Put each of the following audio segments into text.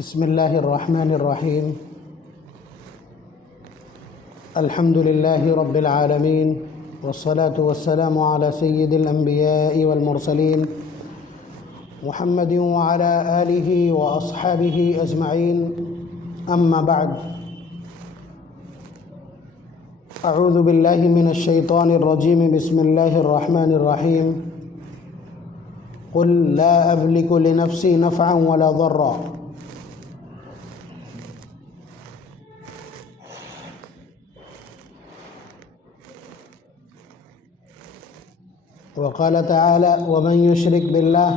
بسم اللہ الرحمن الرحیم الحمد للہ رب العالمین والصلاة والسلام على سید الانبیاء والمرسلین محمد وعلى آلہ واصحابہ اجمعین اما بعد اعوذ باللہ من الشیطان الرجیم بسم اللہ الرحمن الرحیم قل لا املک لنفسی نفعا ولا ضرا وقال تعالى ومن يشرك بالله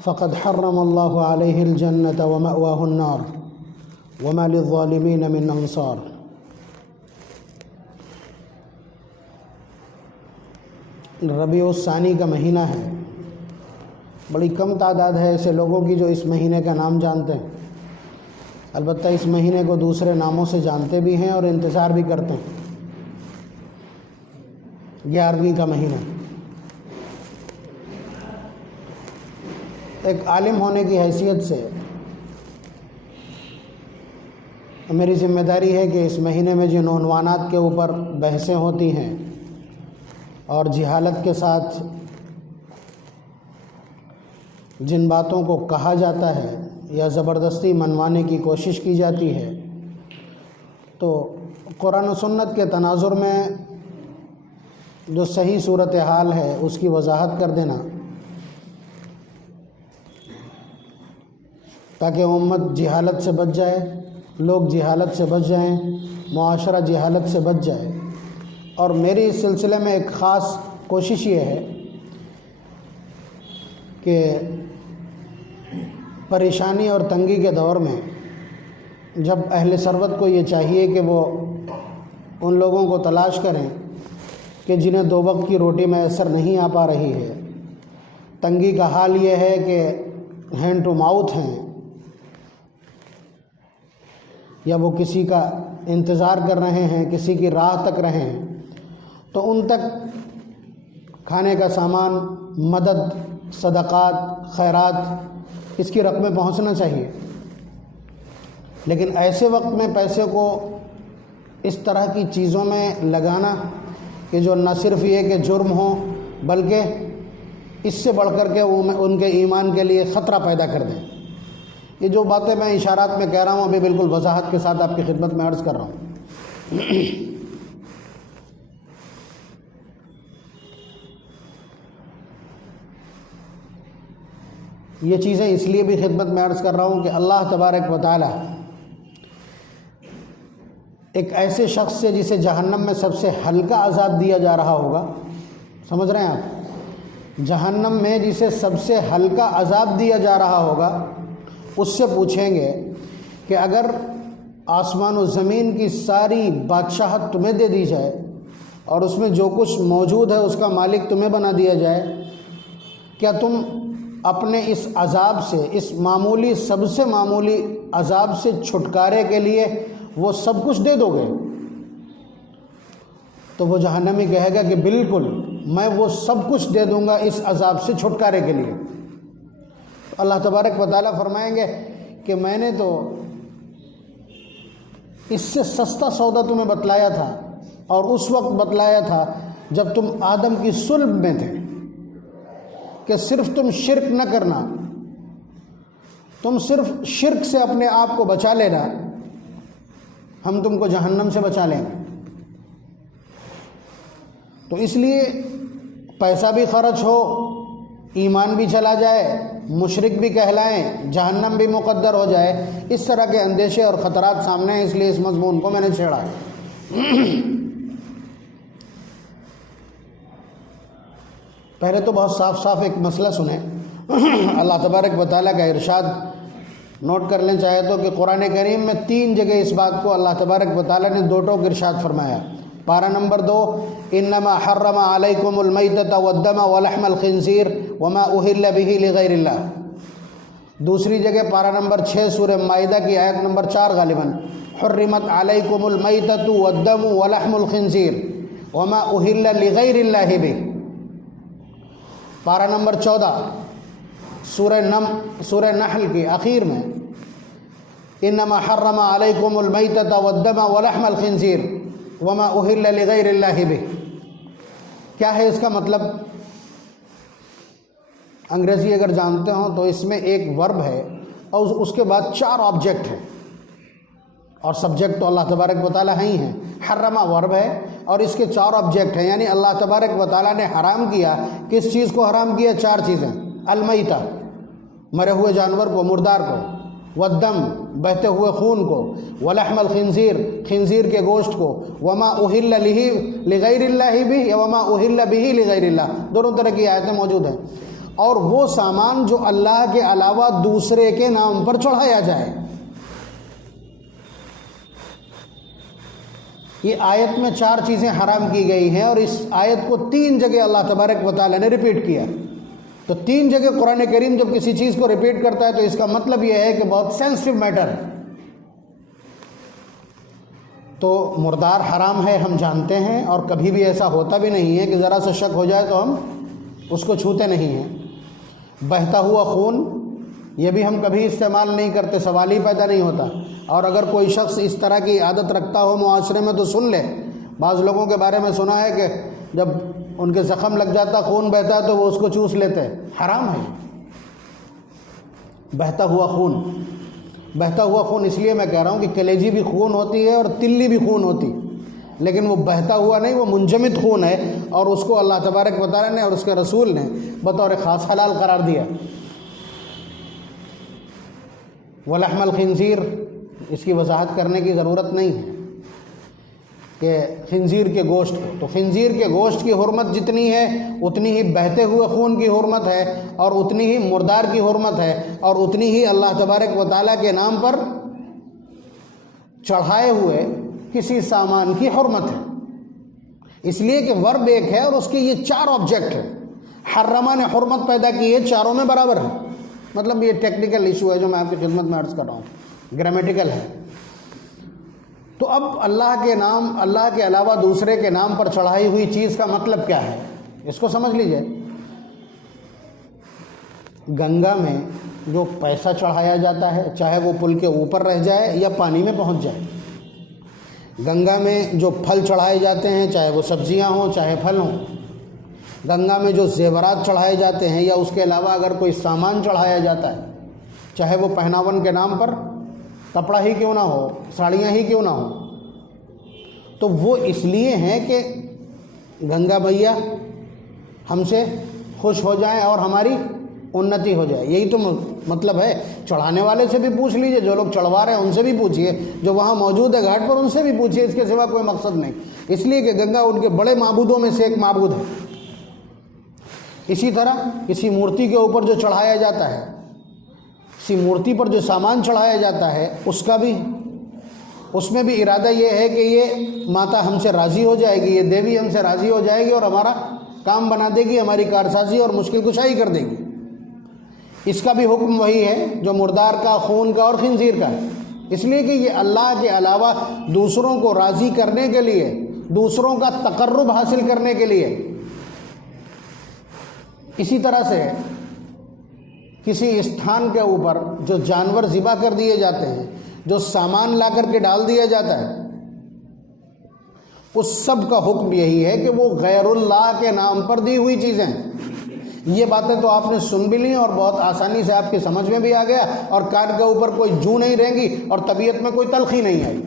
فقد حرم الله عليه الجنة ومأواه النار وما للظالمين من أنصار۔ ربیع الثانی کا مہینہ ہے، بڑی کم تعداد ہے ایسے لوگوں کی جو اس مہینے کا نام جانتے ہیں، البتہ اس مہینے کو دوسرے ناموں سے جانتے بھی ہیں اور انتظار بھی کرتے ہیں۔ 11ویں کا مہینہ، ایک عالم ہونے کی حیثیت سے میری ذمہ داری ہے کہ اس مہینے میں جن عنوانات کے اوپر بحثیں ہوتی ہیں اور جہالت کے ساتھ جن باتوں کو کہا جاتا ہے یا زبردستی منوانے کی کوشش کی جاتی ہے، تو قرآن و سنت کے تناظر میں جو صحیح صورتحال ہے اس کی وضاحت کر دینا، تاکہ امت جہالت سے بچ جائے، لوگ جہالت سے بچ جائیں، معاشرہ جہالت سے بچ جائے۔ اور میری اس سلسلے میں ایک خاص کوشش یہ ہے کہ پریشانی اور تنگی کے دور میں جب اہل ثروت کو یہ چاہیے کہ وہ ان لوگوں کو تلاش کریں کہ جنہیں 2 وقت کی روٹی میسر نہیں آ پا رہی ہے، تنگی کا حال یہ ہے کہ ہینڈ ٹو ماؤتھ ہیں یا وہ کسی کا انتظار کر رہے ہیں، کسی کی راہ تک رہے ہیں، تو ان تک کھانے کا سامان، مدد، صدقات، خیرات، اس کی رقمیں پہنچنا چاہیے۔ لیکن ایسے وقت میں پیسے کو اس طرح کی چیزوں میں لگانا کہ جو نہ صرف یہ کہ جرم ہو بلکہ اس سے بڑھ کر کے ان کے ایمان کے لیے خطرہ پیدا کر دیں، یہ جو باتیں میں اشارات میں کہہ رہا ہوں ابھی بالکل وضاحت کے ساتھ آپ کی خدمت میں عرض کر رہا ہوں۔ یہ چیزیں اس لیے بھی خدمت میں عرض کر رہا ہوں کہ اللہ تبارک و تعالی ایک ایسے شخص سے جسے جہنم میں سب سے ہلکا عذاب دیا جا رہا ہوگا، سمجھ رہے ہیں آپ، جہنم میں جسے سب سے ہلکا عذاب دیا جا رہا ہوگا، اس سے پوچھیں گے کہ اگر آسمان و زمین کی ساری بادشاہت تمہیں دے دی جائے اور اس میں جو کچھ موجود ہے اس کا مالک تمہیں بنا دیا جائے، کیا تم اپنے اس عذاب سے، اس معمولی، سب سے معمولی عذاب سے چھٹکارے کے لیے وہ سب کچھ دے دو گے؟ تو وہ جہنمی کہے گا کہ بالکل، میں وہ سب کچھ دے دوں گا اس عذاب سے چھٹکارے کے لیے۔ اللہ تبارک و تعالیٰ فرمائیں گے کہ میں نے تو اس سے سستا سودا تمہیں بتلایا تھا، اور اس وقت بتلایا تھا جب تم آدم کی صلب میں تھے، کہ صرف تم شرک نہ کرنا، تم صرف شرک سے اپنے آپ کو بچا لینا، ہم تم کو جہنم سے بچا لیں گے۔ تو اس لیے پیسہ بھی خرچ ہو، ایمان بھی چلا جائے، مشرک بھی کہلائیں، جہنم بھی مقدر ہو جائے، اس طرح کے اندیشے اور خطرات سامنے ہیں، اس لیے اس مضمون کو میں نے چھیڑا ہے۔ پہلے تو بہت صاف صاف ایک مسئلہ سنیں۔ اللہ تبارک و تعالیٰ کا ارشاد نوٹ کر لیں چاہے تو کہ قرآن کریم میں 3 جگہ اس بات کو اللہ تبارک و تعالیٰ نے 2 ٹوک ارشاد فرمایا۔ پارہ نمبر 2، انما حرم علیکم المیتۃ والدم ولحم الخنزیر وما اہل بہ لغیر اللہ۔ دوسری جگہ پارہ نمبر 6 سورہ مائدہ کی آیت نمبر 4 غالباً، حرمت علیکم المیتۃ والدم ولحم الخنزیر وما اہل لغیر اللہ بہ۔ پارہ نمبر 14 سورہ نحل کی آخر میں انما حرم علیکم المیتۃ والدم ولحم الخنزیر وما اہل لغیر اللہ بہ. کیا ہے اس کا مطلب؟ انگریزی اگر جانتے ہوں تو اس میں ایک ورب ہے اور اس کے بعد 4 آبجیکٹ ہیں، اور سبجیکٹ تو اللہ تبارک و تعالیٰ ہی ہیں. حرمہ ورب ہے اور اس کے 4 آبجیکٹ ہیں، یعنی اللہ تبارک و تعالیٰ نے حرام کیا. کس چیز کو حرام کیا؟ 4 چیزیں. المیتہ، مرے ہوئے جانور کو، مردار کو. والدم، بہتے ہوئے خون کو. ولحم الخنزیر، خنزیر کے گوشت کو. وما اہل لغیر اللہ بہ یا وما اہل بہ لغیر اللہ، دونوں طرح کی آیتیں موجود ہیں. اور وہ سامان جو اللہ کے علاوہ دوسرے کے نام پر چڑھایا جائے. یہ آیت میں 4 چیزیں حرام کی گئی ہیں، اور اس آیت کو 3 جگہ اللہ تبارک و تعالیٰ نے ریپیٹ کیا. تو 3 جگہ قرآن کریم جب کسی چیز کو ریپیٹ کرتا ہے تو اس کا مطلب یہ ہے کہ بہت سینسٹیو میٹر ہے. تو مردار حرام ہے، ہم جانتے ہیں، اور کبھی بھی ایسا ہوتا بھی نہیں ہے کہ ذرا سا شک ہو جائے تو ہم اس کو چھوتے نہیں ہیں. بہتا ہوا خون، یہ بھی ہم کبھی استعمال نہیں کرتے، سوال ہی پیدا نہیں ہوتا. اور اگر کوئی شخص اس طرح کی عادت رکھتا ہو معاشرے میں تو سن لے. بعض لوگوں کے بارے میں سنا ہے کہ جب ان کے زخم لگ جاتا، خون بہتا ہے تو وہ اس کو چوس لیتے ہیں. حرام ہے بہتا ہوا خون. بہتا ہوا خون اس لیے میں کہہ رہا ہوں کہ کلیجی بھی خون ہوتی ہے اور تلی بھی خون ہوتی، لیکن وہ بہتا ہوا نہیں، وہ منجمد خون ہے، اور اس کو اللہ تبارک و تعالیٰ نے اور اس کے رسول نے بطور خاص حلال قرار دیا. ولحم الخنزیر، اس کی وضاحت کرنے کی ضرورت نہیں ہے کہ خنزیر کے گوشت کو. تو خنزیر کے گوشت کی حرمت جتنی ہے اتنی ہی بہتے ہوئے خون کی حرمت ہے، اور اتنی ہی مردار کی حرمت ہے، اور اتنی ہی اللہ تبارک و تعالیٰ کے نام پر چڑھائے ہوئے کسی سامان کی حرمت ہے. اس لیے کہ ورب ایک ہے اور اس کے یہ 4 آبجیکٹ ہیں. حرمہ نے حرمت پیدا کی ہے، چاروں میں برابر ہے. مطلب یہ ٹیکنیکل ایشو ہے جو میں آپ کی خدمت میں عرض کر رہا ہوں، گرامیٹیکل ہے. تو اب اللہ کے نام، اللہ کے علاوہ دوسرے کے نام پر چڑھائی ہوئی چیز کا مطلب کیا ہے، اس کو سمجھ لیجئے. گنگا میں جو پیسہ چڑھایا جاتا ہے، چاہے وہ پل کے اوپر رہ جائے یا پانی میں پہنچ جائے. گنگا میں جو پھل چڑھائے جاتے ہیں، چاہے وہ سبزیاں ہوں چاہے پھل ہوں. گنگا میں جو زیورات چڑھائے جاتے ہیں یا اس کے علاوہ اگر کوئی سامان چڑھایا جاتا ہے، چاہے وہ پہناون کے نام پر کپڑا ہی کیوں نہ ہو، ساڑیاں ہی کیوں نہ ہوں، تو وہ اس لیے ہیں کہ گنگا بھیا ہم سے خوش ہو جائیں اور ہماری انتی ہو جائے. یہی تو مطلب ہے. چڑھانے والے سے بھی پوچھ لیجئے، جو لوگ چڑھوا رہے ہیں ان سے بھی پوچھئے، جو وہاں موجود ہے گھاٹ پر ان سے بھی پوچھئے. اس کے سوا کوئی مقصد نہیں، اس لیے کہ گنگا ان کے بڑے معبودوں میں سے ایک معبود ہے. اسی طرح کسی مورتی کے اوپر جو چڑھایا جاتا ہے، کسی مورتی پر جو سامان چڑھایا جاتا ہے، اس میں بھی ارادہ یہ ہے کہ یہ ماتا ہم سے راضی ہو جائے گی، یہ دیوی ہم سے راضی ہو جائے گی اور ہمارا کام بنا دے گی، ہماری کارسازی اور مشکل کشائی کر دے گی. اس کا بھی حکم وہی ہے جو مردار کا، خون کا اور خنزیر کا ہے. اس لیے کہ یہ اللہ کے علاوہ دوسروں کو راضی کرنے کے لیے، دوسروں کا تقرب حاصل کرنے کے لیے. اسی طرح سے کسی استھان کے اوپر جو جانور ذبح کر دیے جاتے ہیں، جو سامان لا کر کے ڈال دیا جاتا ہے، اس سب کا حکم یہی ہے کہ وہ غیر اللہ کے نام پر دی ہوئی چیزیں. یہ باتیں تو آپ نے سن بھی لی اور بہت آسانی سے آپ کی سمجھ میں بھی آ گیا، اور کان کے اوپر کوئی جو نہیں رہے گی اور طبیعت میں کوئی تلخی نہیں آئی.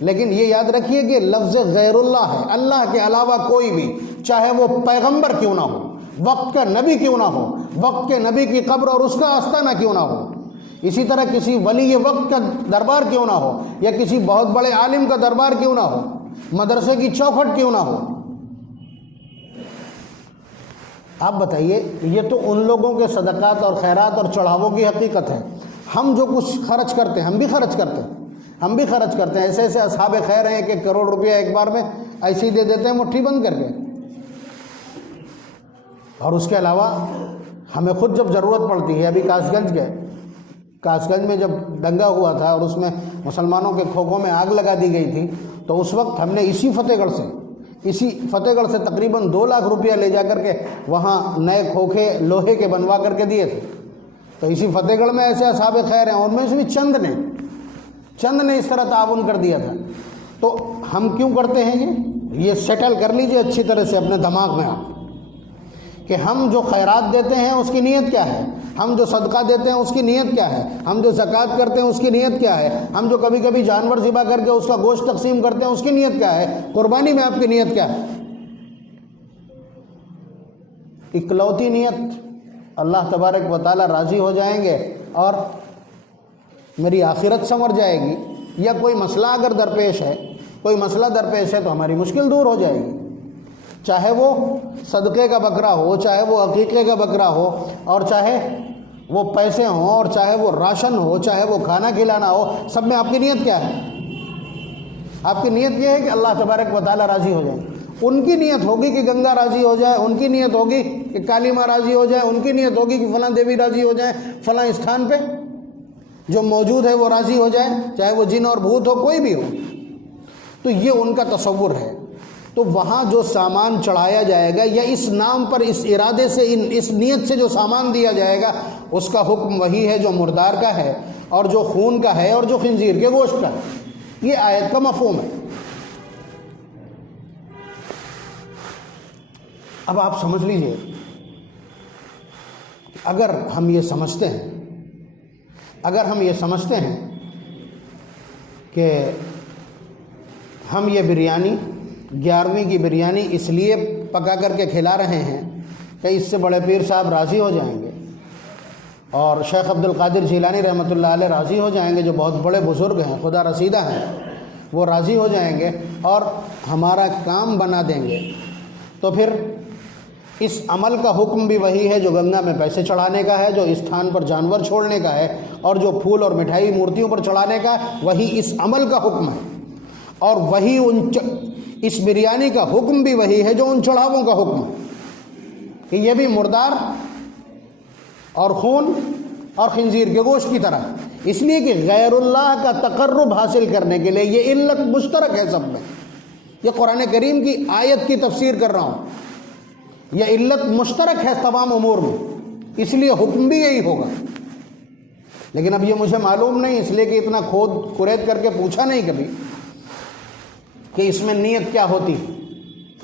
لیکن یہ یاد رکھیے کہ لفظ غیر اللہ ہے، اللہ کے علاوہ کوئی بھی، چاہے وہ پیغمبر کیوں نہ ہو، وقت کا نبی کیوں نہ ہو، وقت کے نبی کی قبر اور اس کا آستانہ کیوں نہ ہو، اسی طرح کسی ولی وقت کا دربار کیوں نہ ہو، یا کسی بہت بڑے عالم کا دربار کیوں نہ ہو، مدرسے کی چوکھٹ کیوں نہ ہو. آپ بتائیے، یہ تو ان لوگوں کے صدقات اور خیرات اور چڑھاووں کی حقیقت ہے. ہم جو کچھ خرچ کرتے ہیں، ہم بھی خرچ کرتے ہیں. ایسے ایسے اصحاب خیر ہیں کہ 1 کروڑ روپیہ ایک بار میں ایسے ہی دے دیتے ہیں مٹھی بند کر کے. اور اس کے علاوہ ہمیں خود جب ضرورت پڑتی ہے، ابھی کاس گنج میں جب دنگا ہوا تھا اور اس میں مسلمانوں کے کھوکھوں میں آگ لگا دی گئی تھی، تو اس وقت ہم نے اسی فتح گڑھ سے تقریباً 2 لاکھ روپیہ لے جا کر کے وہاں نئے کھوکھے لوہے کے بنوا کر کے دیے تھے. تو اسی فتح گڑھ میں ایسے اصحاب خیر ہیں، ان میں سے بھی چند نے چند نے اس طرح تعاون کر دیا تھا. تو ہم کیوں کرتے ہیں یہ سیٹل کر لیجئے اچھی طرح سے اپنے دماغ میں آپ کہ ہم جو خیرات دیتے ہیں اس کی نیت کیا ہے, ہم جو صدقہ دیتے ہیں اس کی نیت کیا ہے, ہم جو زکوٰۃ کرتے ہیں اس کی نیت کیا ہے, ہم جو کبھی کبھی جانور ذبح کر کے اس کا گوشت تقسیم کرتے ہیں اس کی نیت کیا ہے, قربانی میں آپ کی نیت کیا ہے. اکلوتی نیت اللہ تبارک و تعالیٰ راضی ہو جائیں گے اور میری آخرت سنور جائے گی, یا کوئی مسئلہ اگر درپیش ہے, کوئی مسئلہ درپیش ہے تو ہماری مشکل دور ہو جائے گی. چاہے وہ صدقے کا بکرا ہو, چاہے وہ عقیقے کا بکرا ہو, اور چاہے وہ پیسے ہوں, اور چاہے وہ راشن ہو, چاہے وہ کھانا کھلانا ہو, سب میں آپ کی نیت کیا ہے؟ آپ کی نیت یہ ہے کہ اللہ تبارک و تعالیٰ راضی ہو جائے. ان کی نیت ہوگی کہ گنگا راضی ہو جائے, ان کی نیت ہوگی کہ کالی ماں راضی ہو جائے, ان کی نیت ہوگی کہ فلاں دیوی راضی ہو جائے, فلاں استھان پہ جو موجود ہے وہ راضی ہو جائے, چاہے وہ جن اور بھوت ہو, کوئی بھی ہو. تو یہ ان کا تصور ہے. تو وہاں جو سامان چڑھایا جائے گا, یا اس نام پر, اس ارادے سے, اس نیت سے جو سامان دیا جائے گا, اس کا حکم وہی ہے جو مردار کا ہے, اور جو خون کا ہے, اور جو خنزیر کے گوشت کا ہے. یہ آیت کا مفہوم ہے. اب آپ سمجھ لیجئے, اگر ہم یہ سمجھتے ہیں کہ ہم یہ بریانی 11ویں کی بریانی اس لیے پکا کر کے کھلا رہے ہیں کہ اس سے بڑے پیر صاحب راضی ہو جائیں گے, اور شیخ عبد القادر جیلانی رحمۃ اللہ علیہ راضی ہو جائیں گے, جو بہت بڑے بزرگ ہیں, خدا رسیدہ ہیں, وہ راضی ہو جائیں گے اور ہمارا کام بنا دیں گے, تو پھر اس عمل کا حکم بھی وہی ہے جو گنگا میں پیسے چڑھانے کا ہے, جو استھان پر جانور چھوڑنے کا ہے, اور جو پھول اور مٹھائی مورتیوں پر چڑھانے کا ہے, وہی اس عمل کا حکم ہے. اور وہی اس بریانی کا حکم بھی وہی ہے جو ان چڑھاووں کا حکم ہے, کہ یہ بھی مردار اور خون اور خنزیر کے گوشت کی طرح. اس لیے کہ غیر اللہ کا تقرب حاصل کرنے کے لیے یہ علت مشترک ہے سب میں. یہ قرآن کریم کی آیت کی تفسیر کر رہا ہوں, یہ علت مشترک ہے تمام امور میں, اس لیے حکم بھی یہی ہوگا. لیکن اب یہ مجھے معلوم نہیں, اس لیے کہ اتنا کھود کرید کر کے پوچھا نہیں کبھی کہ اس میں نیت کیا ہوتی.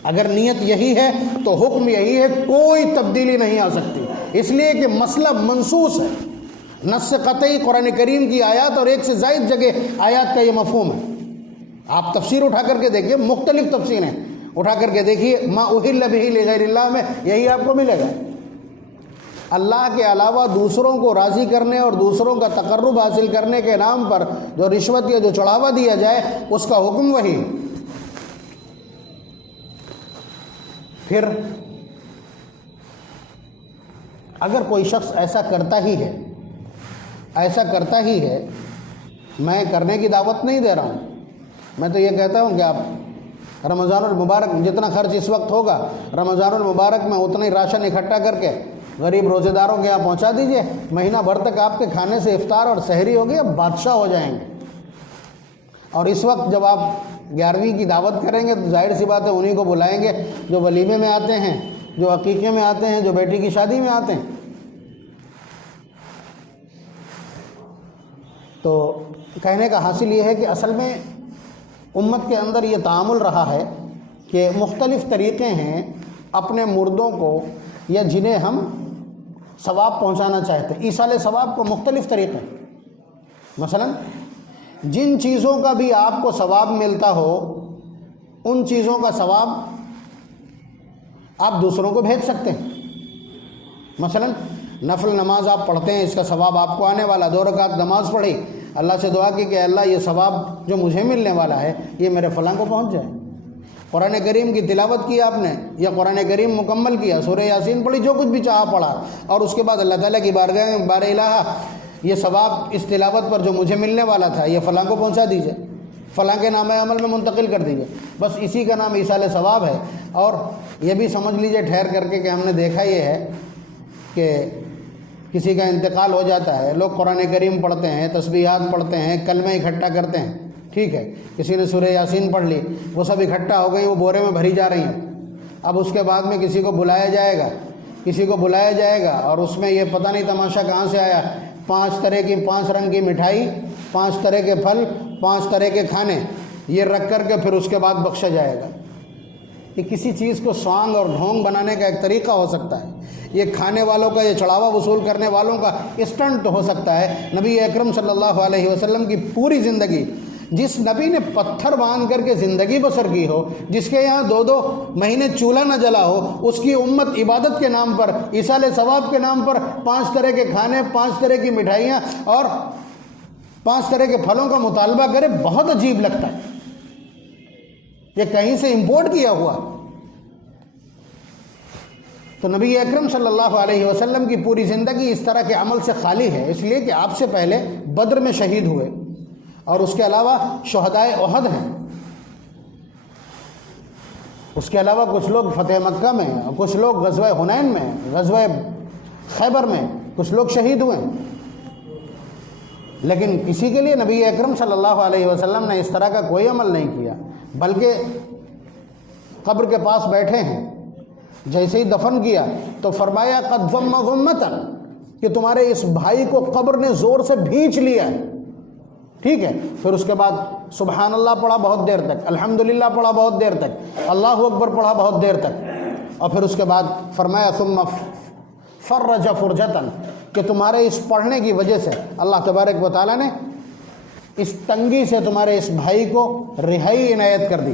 اگر نیت یہی ہے تو حکم یہی ہے, کوئی تبدیلی نہیں آ سکتی, اس لیے کہ مسئلہ منصوص ہے, نص قطعی قرآن کریم کی آیات اور ایک سے زائد جگہ آیات کا یہ مفہوم ہے. آپ تفسیر اٹھا کر کے دیکھیے, مختلف تفسیریں اٹھا کر کے دیکھیے, ما احل بہ لغیر اللہ میں یہی آپ کو ملے گا. اللہ کے علاوہ دوسروں کو راضی کرنے اور دوسروں کا تقرب حاصل کرنے کے نام پر جو رشوت یا جو چڑھاوا دیا جائے, اس کا حکم وہی. پھر اگر کوئی شخص ایسا کرتا ہی ہے, میں کرنے کی دعوت نہیں دے رہا ہوں, میں تو یہ کہتا ہوں کہ آپ رمضان المبارک جتنا خرچ اس وقت ہوگا, رمضان المبارک میں اتنا ہی راشن اکٹھا کر کے غریب روزے داروں کے یہاں پہنچا دیجئے. مہینہ بھر تک آپ کے کھانے سے افطار اور سحری ہوگی, اب بادشاہ ہو جائیں گے. اور اس وقت جب آپ 11ویں کی دعوت کریں گے تو ظاہر سی بات ہے انہی کو بلائیں گے جو ولیمے میں آتے ہیں, جو عقیقے میں آتے ہیں, جو بیٹی کی شادی میں آتے ہیں. تو کہنے کا حاصل یہ ہے کہ اصل میں امت کے اندر یہ تعامل رہا ہے کہ مختلف طریقے ہیں اپنے مردوں کو, یا جنہیں ہم ثواب پہنچانا چاہتے ہیں, ایصال ثواب کو مختلف طریقے. مثلا جن چیزوں کا بھی آپ کو ثواب ملتا ہو, ان چیزوں کا ثواب آپ دوسروں کو بھیج سکتے ہیں. مثلا نفل نماز آپ پڑھتے ہیں, اس کا ثواب آپ کو آنے والا. 2 رکعت نماز پڑھی, اللہ سے دعا کی کہ اللہ یہ ثواب جو مجھے ملنے والا ہے یہ میرے فلاں کو پہنچ جائے. قرآن کریم کی تلاوت کی آپ نے, یا قرآن کریم مکمل کیا, سورہ یاسین پڑھی, جو کچھ بھی چاہا پڑھا, اور اس کے بعد اللہ تعالیٰ کی بارگاہ میں بار الہ یہ ثواب اس تلاوت پر جو مجھے ملنے والا تھا یہ فلاں کو پہنچا دیجئے, فلاں کے نام عمل میں منتقل کر دیجئے. بس اسی کا نام ایصال ثواب ہے. اور یہ بھی سمجھ لیجئے ٹھہر کر کے کہ ہم نے دیکھا یہ ہے کہ کسی کا انتقال ہو جاتا ہے, لوگ قرآن کریم پڑھتے ہیں, تسبیحات پڑھتے ہیں, کلمہ اکٹھا کرتے ہیں, ٹھیک ہے, کسی نے سورہ یاسین پڑھ لی, وہ سب اکٹھا ہو گئی, وہ بورے میں بھری جا رہی ہیں. اب اس کے بعد میں کسی کو بلایا جائے گا اور اس میں یہ پتہ نہیں تماشا کہاں سے آیا, 5 طرح کی 5 رنگ کی مٹھائی 5 طرح کے پھل، 5 طرح کے کھانے، یہ رکھ کر کے پھر اس کے بعد بخشا جائے گا۔ یہ کسی چیز کو سوانگ اور ڈھونگ بنانے کا ایک طریقہ ہو سکتا ہے، یہ کھانے والوں کا، یہ چڑھاوا وصول کرنے والوں کا اسٹنٹ ہو سکتا ہے۔ نبی اکرم صلی اللہ علیہ وسلم کی پوری زندگی، جس نبی نے پتھر باندھ کر کے زندگی بسر کی ہو، جس کے یہاں 2 مہینے چولہا نہ جلا ہو، اس کی امت عبادت کے نام پر، ایصال ثواب کے نام پر 5 طرح کے کھانے، 5 طرح کی مٹھائیاں اور 5 طرح کے پھلوں کا مطالبہ کرے، بہت عجیب لگتا ہے۔ یہ کہیں سے امپورٹ کیا ہوا۔ تو نبی اکرم صلی اللہ علیہ وسلم کی پوری زندگی اس طرح کے عمل سے خالی ہے، اس لیے کہ آپ سے پہلے بدر میں شہید ہوئے، اور اس کے علاوہ شہدائے احد ہیں، اس کے علاوہ کچھ لوگ فتح مکہ میں، اور کچھ لوگ غزوہ حنین میں، غزوہ خیبر میں کچھ لوگ شہید ہوئے، لیکن کسی کے لیے نبی اکرم صلی اللہ علیہ وسلم نے اس طرح کا کوئی عمل نہیں کیا، بلکہ قبر کے پاس بیٹھے ہیں، جیسے ہی دفن کیا تو فرمایا قد ضم ضمۃ، کہ تمہارے اس بھائی کو قبر نے زور سے بھینچ لیا ہے، ٹھیک ہے۔ پھر اس کے بعد سبحان اللہ پڑھا بہت دیر تک، الحمدللہ پڑھا بہت دیر تک، اللہ اکبر پڑھا بہت دیر تک، اور پھر اس کے بعد فرمایا ثم فرج فرجتاً، کہ تمہارے اس پڑھنے کی وجہ سے اللہ تبارک و تعالیٰ نے اس تنگی سے تمہارے اس بھائی کو رہائی عنایت کر دی۔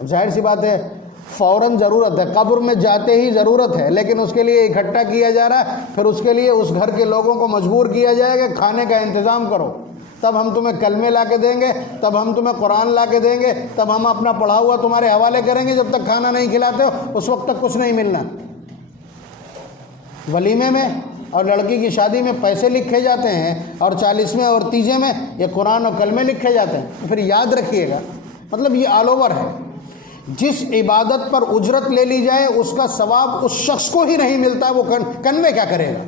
اب ظاہر سی بات ہے فوراً ضرورت ہے، قبر میں جاتے ہی ضرورت ہے، لیکن اس کے لیے اکٹھا کیا جا رہا ہے، پھر اس کے لیے اس گھر کے لوگوں کو مجبور کیا جائے گا کھانے کا انتظام کرو، تب ہم تمہیں کلمے لا کے دیں گے، تب ہم تمہیں قرآن لا کے دیں گے، تب ہم اپنا پڑھا ہوا تمہارے حوالے کریں گے، جب تک کھانا نہیں کھلاتے ہو اس وقت تک کچھ نہیں ملنا۔ ولیمے میں اور لڑکی کی شادی میں پیسے لکھے جاتے ہیں، اور 40ویں اور 30 میں یہ قرآن اور کلمے لکھے جاتے ہیں، تو پھر یاد رکھیے گا، مطلب یہ آل اوور ہے، جس عبادت پر اجرت لے لی جائے اس کا ثواب اس شخص کو ہی نہیں ملتا، وہ کنوے کیا کرے گا؟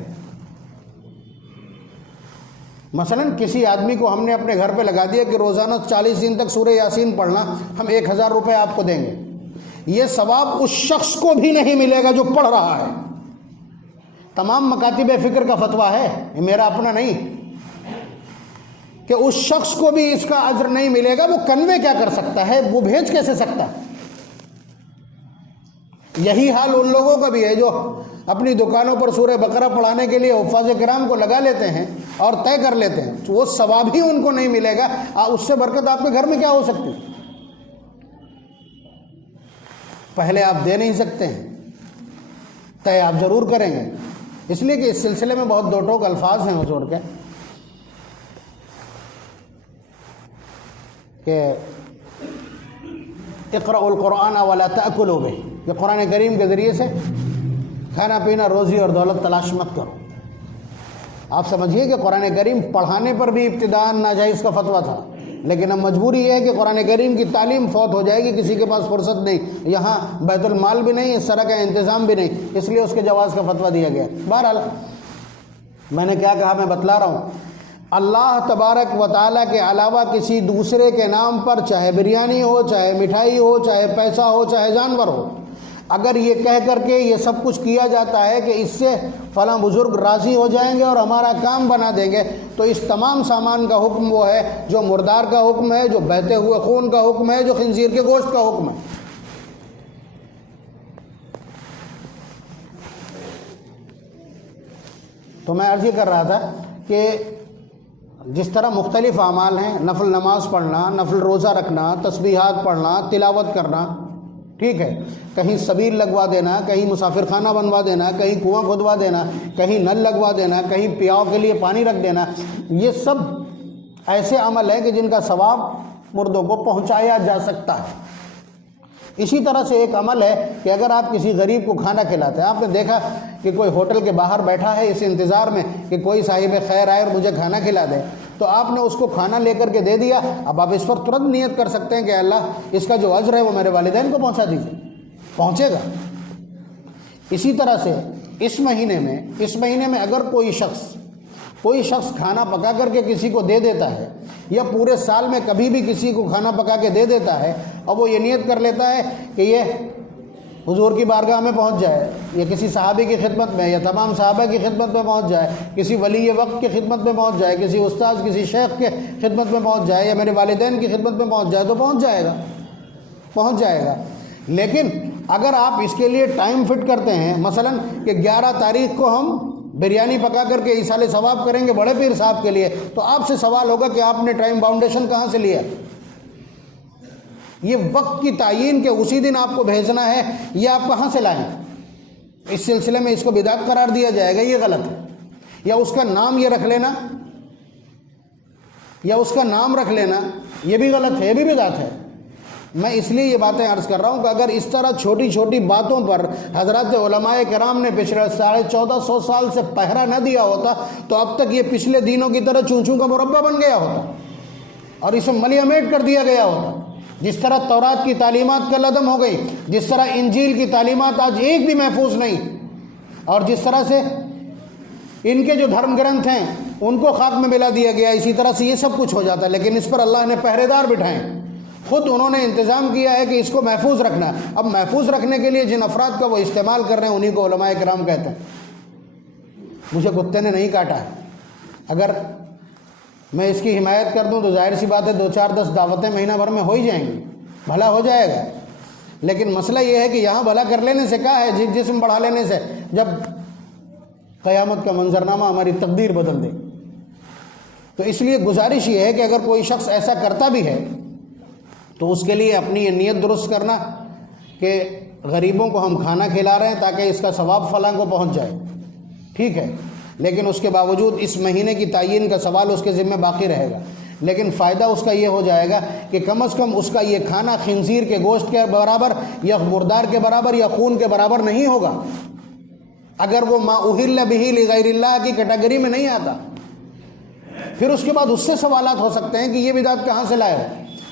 مثلا کسی آدمی کو ہم نے اپنے گھر پہ لگا دیا کہ روزانہ 40 دن تک سورہ یاسین پڑھنا، ہم 1000 روپے آپ کو دیں گے، یہ ثواب اس شخص کو بھی نہیں ملے گا جو پڑھ رہا ہے۔ تمام مکاتب فکر کا فتویٰ ہے، یہ میرا اپنا نہیں، کہ اس شخص کو بھی اس کا اجر نہیں ملے گا، وہ کنوے کیا کر سکتا ہے، وہ بھیج کیسے سکتا ہے؟ یہی حال ان لوگوں کا بھی ہے جو اپنی دکانوں پر سورہ بقرہ پڑھانے کے لیے حفاظ کرام کو لگا لیتے ہیں اور طے کر لیتے ہیں، وہ ثواب ہی ان کو نہیں ملے گا، اس سے برکت آپ کے گھر میں کیا ہو سکتی؟ پہلے آپ دے نہیں سکتے ہیں، طے آپ ضرور کریں گے، اس لیے کہ اس سلسلے میں بہت 2 ٹوک الفاظ ہیں حضور کے، کہ اقرأوا القرآن ولا تأکلوا بہ، یہ قرآن کریم کے ذریعے سے کھانا پینا، روزی اور دولت تلاش مت کرو۔ آپ سمجھیے کہ قرآن کریم پڑھانے پر بھی ابتداءً ناجائز کا فتویٰ تھا، لیکن اب مجبوری یہ ہے کہ قرآن کریم کی تعلیم فوت ہو جائے گی، کسی کے پاس فرصت نہیں، یہاں بیت المال بھی نہیں، اس طرح کا انتظام بھی نہیں، اس لیے اس کے جواز کا فتویٰ دیا گیا۔ بہرحال میں نے کیا کہا، میں بتلا رہا ہوں، اللہ تبارک و تعالیٰ کے علاوہ کسی دوسرے کے نام پر چاہے بریانی ہو، چاہے مٹھائی ہو، چاہے پیسہ ہو، چاہے جانور ہو، اگر یہ کہہ کر کے یہ سب کچھ کیا جاتا ہے کہ اس سے فلاں بزرگ راضی ہو جائیں گے اور ہمارا کام بنا دیں گے، تو اس تمام سامان کا حکم وہ ہے جو مردار کا حکم ہے، جو بہتے ہوئے خون کا حکم ہے، جو خنزیر کے گوشت کا حکم ہے۔ تو میں عرض یہ کر رہا تھا کہ جس طرح مختلف اعمال ہیں، نفل نماز پڑھنا، نفل روزہ رکھنا، تسبیحات پڑھنا، تلاوت کرنا، ٹھیک ہے، کہیں سبیل لگوا دینا، کہیں مسافر خانہ بنوا دینا، کہیں کنواں کھدوا دینا، کہیں نل لگوا دینا، کہیں پیاؤ کے لیے پانی رکھ دینا، یہ سب ایسے عمل ہیں کہ جن کا ثواب مردوں کو پہنچایا جا سکتا ہے۔ اسی طرح سے ایک عمل ہے کہ اگر آپ کسی غریب کو کھانا کھلاتے ہیں، آپ نے دیکھا کہ کوئی ہوٹل کے باہر بیٹھا ہے اس انتظار میں کہ کوئی صاحب خیر آئے اور مجھے کھانا کھلا دے، تو آپ نے اس کو کھانا لے کر کے دے دیا، اب آپ اس وقت ترنت نیت کر سکتے ہیں کہ اللہ اس کا جو اجر ہے وہ میرے والدین کو پہنچا دیجیے، پہنچے گا۔ اسی طرح سے اس مہینے میں اگر کوئی شخص کھانا پکا کر کے کسی کو دے دیتا ہے، یا پورے سال میں کبھی بھی کسی کو کھانا پکا کے دے دیتا ہے، اور وہ یہ نیت کر لیتا ہے کہ یہ حضور کی بارگاہ میں پہنچ جائے، یا کسی صحابی کی خدمت میں، یا تمام صحابہ کی خدمت میں پہنچ جائے، کسی ولی وقت کی خدمت میں پہنچ جائے، کسی استاذ کسی شیخ کے خدمت میں پہنچ جائے، یا میرے والدین کی خدمت میں پہنچ جائے تو پہنچ جائے گا۔ لیکن اگر آپ اس کے لیے ٹائم فٹ کرتے ہیں، مثلا کہ 11 تاریخ کو ہم بریانی پکا کر کے ایصال ثواب کریں گے بڑے پیر صاحب کے لیے، تو آپ سے سوال ہوگا کہ آپ نے ٹائم باؤنڈیشن کہاں سے لیا؟ یہ وقت کی تعیین کے اسی دن آپ کو بھیجنا ہے، یہ آپ کہاں سے لائیں؟ اس سلسلے میں اس کو بدعت قرار دیا جائے گا، یہ غلط ہے۔ یا اس کا نام یہ رکھ لینا، یہ بھی غلط ہے، یہ بھی بدعت ہے۔ میں اس لیے یہ باتیں عرض کر رہا ہوں کہ اگر اس طرح چھوٹی چھوٹی باتوں پر حضرات علماء کرام نے پچھلے 1450 سال سے پہرا نہ دیا ہوتا تو اب تک یہ پچھلے دینوں کی طرح چونچوں کا مربع بن گیا ہوتا اور اسے ملی امیٹ کر دیا گیا ہوتا۔ جس طرح تورات کی تعلیمات کل عدم ہو گئی، جس طرح انجیل کی تعلیمات آج ایک بھی محفوظ نہیں، اور جس طرح سے ان کے جو دھرم گرنتھ ہیں ان کو خاک میں ملا دیا گیا، اسی طرح سے یہ سب کچھ ہو جاتا ہے۔ لیکن اس پر اللہ نے پہرے دار بٹھائے، خود انہوں نے انتظام کیا ہے کہ اس کو محفوظ رکھنا ہے۔ اب محفوظ رکھنے کے لیے جن افراد کا وہ استعمال کر رہے ہیں انہی کو علماء کرام کہتے ہیں۔ مجھے کتے نے نہیں کاٹا ہے، اگر میں اس کی حمایت کر دوں تو ظاہر سی بات ہے 2-4-10 دعوتیں مہینہ بھر میں ہو ہی جائیں گی، بھلا ہو جائے گا۔ لیکن مسئلہ یہ ہے کہ یہاں بھلا کر لینے سے کیا ہے، جسم بڑھا لینے سے، جب قیامت کا منظرنامہ ہماری تقدیر بدل دے۔ تو اس لیے گزارش یہ ہے کہ اگر کوئی شخص ایسا کرتا بھی ہے تو اس کے لیے اپنی یہ نیت درست کرنا کہ غریبوں کو ہم کھانا کھلا رہے ہیں تاکہ اس کا ثواب فلاں کو پہنچ جائے، ٹھیک ہے، لیکن اس کے باوجود اس مہینے کی تعیین کا سوال اس کے ذمہ باقی رہے گا۔ لیکن فائدہ اس کا یہ ہو جائے گا کہ کم از کم اس کا یہ کھانا خنزیر کے گوشت کے برابر یا مردار کے برابر یا خون کے برابر نہیں ہوگا، اگر وہ ما اہل بہ لغیر اللہ کی کیٹیگری میں نہیں آتا۔ پھر اس کے بعد اس سے سوالات ہو سکتے ہیں کہ یہ بدعت کہاں سے لائے ہو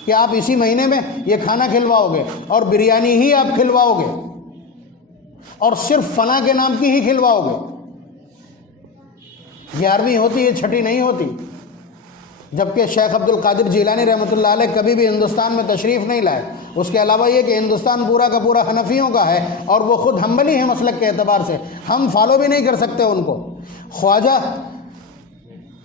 کہ آپ اسی مہینے میں یہ کھانا کھلواؤ گے اور بریانی ہی آپ کھلواؤ گے اور صرف فلاں کے نام کی ہی کھلواؤ گے۔ 11ویں ہوتی ہے، چھٹی نہیں ہوتی۔ جبکہ شیخ عبد القادر جیلانی رحمۃ اللہ علیہ کبھی بھی ہندوستان میں تشریف نہیں لائے۔ اس کے علاوہ یہ کہ ہندوستان پورا کا پورا حنفیوں کا ہے اور وہ خود حنبلی ہیں مسلک کے اعتبار سے، ہم فالو بھی نہیں کر سکتے ان کو۔ خواجہ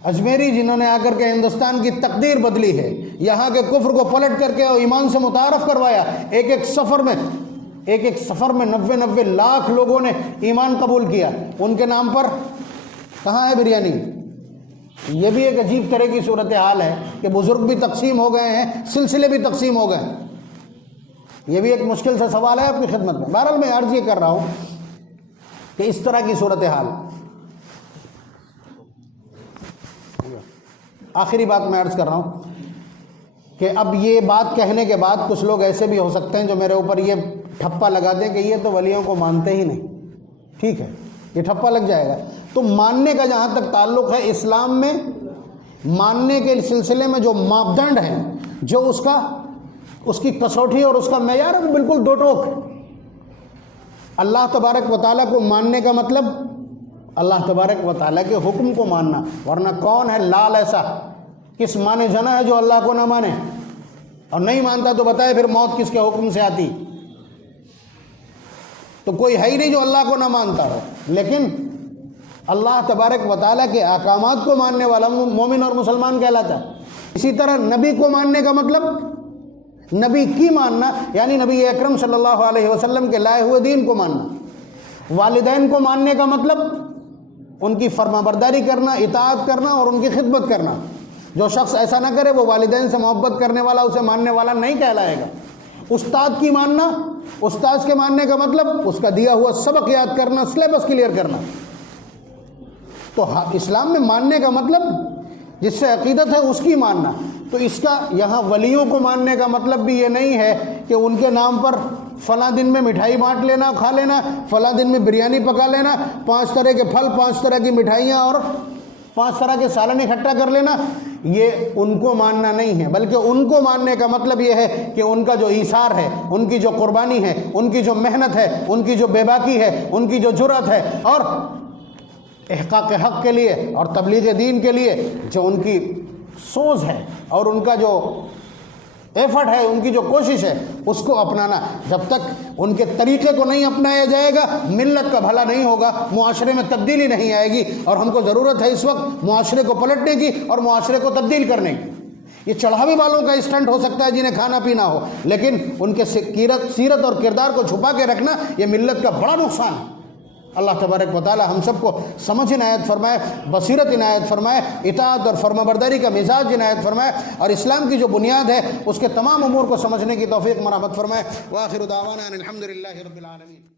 اجمیری جنہوں نے آ کر کے ہندوستان کی تقدیر بدلی ہے، یہاں کے کفر کو پلٹ کر کے اور ایمان سے متعارف کروایا، ایک ایک سفر میں 90 لاکھ لوگوں نے ایمان قبول کیا، ان کے نام پر کہاں ہے بریانی؟ یہ بھی ایک عجیب طرح کی صورتحال ہے کہ بزرگ بھی تقسیم ہو گئے ہیں، سلسلے بھی تقسیم ہو گئے ہیں۔ یہ بھی ایک مشکل سے سوال ہے آپ کی خدمت میں۔ بہرحال میں عرض یہ کر رہا ہوں کہ اس طرح کی صورتحال۔ آخری بات میں عرض کر رہا ہوں کہ اب یہ بات کہنے کے بعد کچھ لوگ ایسے بھی ہو سکتے ہیں جو میرے اوپر یہ ٹھپا لگا دیں کہ یہ تو ولیوں کو مانتے ہی نہیں، ٹھیک ہے، یہ ٹھپا لگ جائے گا۔ تو ماننے کا جہاں تک تعلق ہے، اسلام میں ماننے کے سلسلے میں جو ماپدنڈ ہیں، جو اس کی کسوٹی اور اس کا معیار ہے، وہ بالکل دو ٹوک ہے۔ اللہ تبارک و تعالیٰ کو ماننے کا مطلب اللہ تبارک و تعالیٰ کے حکم کو ماننا، ورنہ کون ہے لال ایسا، کس مانے جنا ہے جو اللہ کو نہ مانے اور نہیں مانتا تو بتائے پھر موت کس کے حکم سے آتی؟ تو کوئی ہے ہی نہیں جو اللہ کو نہ مانتا ہو۔ لیکن اللہ تبارک و تعالیٰ کے احکامات کو ماننے والا مومن اور مسلمان کہلاتا ہے۔ اسی طرح نبی کو ماننے کا مطلب نبی کی ماننا، یعنی نبی اکرم صلی اللہ علیہ وسلم کے لائے ہوئے دین کو ماننا۔ والدین کو ماننے کا مطلب ان کی فرما برداری کرنا، اطاعت کرنا اور ان کی خدمت کرنا۔ جو شخص ایسا نہ کرے وہ والدین سے محبت کرنے والا، اسے ماننے والا نہیں کہلائے گا۔ استاد کی ماننا، استاد کے ماننے کا مطلب اس کا دیا ہوا سبق یاد کرنا، سلیبس کلیئر کرنا۔ تو اسلام میں ماننے کا مطلب جس سے عقیدت ہے اس کی ماننا۔ تو اس کا یہاں ولیوں کو ماننے کا مطلب بھی یہ نہیں ہے کہ ان کے نام پر فلاں دن میں مٹھائی بانٹ لینا، کھا لینا، فلاں دن میں بریانی پکا لینا، 5 طرح کے پھل، 5 طرح کی مٹھائیاں اور 5 طرح کے سالن اکٹھا کر لینا، یہ ان کو ماننا نہیں ہے۔ بلکہ ان کو ماننے کا مطلب یہ ہے کہ ان کا جو ایثار ہے، ان کی جو قربانی ہے، ان کی جو محنت ہے، ان کی جو بے باکی ہے، ان کی جو جرأت ہے، اور احقاق حق کے لیے اور تبلیغ دین کے لیے جو ان کی سوز ہے اور ان کا جو ایفرٹ ہے، ان کی جو کوشش ہے اس کو اپنانا. جب تک ان کے طریقے کو نہیں اپنایا جائے گا ملت کا بھلا نہیں ہوگا، معاشرے میں تبدیلی نہیں آئے گی. اور ہم کو ضرورت ہے اس وقت معاشرے کو پلٹنے کی اور معاشرے کو تبدیل کرنے کی. یہ چڑھاوے والوں کا اسٹنٹ ہو سکتا ہے جنہیں کھانا پینا ہو، لیکن ان کے سیرت اور کردار کو چھپا کے رکھنا یہ ملت کا بڑا نقصان ہے. اللہ تبارک و تعالی ہم سب کو سمجھ عنایت فرمائے، بصیرت عنایت فرمائے، اطاعت اور فرمانبرداری کا مزاج عنایت فرمائے، اور اسلام کی جو بنیاد ہے اس کے تمام امور کو سمجھنے کی توفیق مرحمت فرمائے. وآخر دعوانا ان الحمد للہ رب العالمین.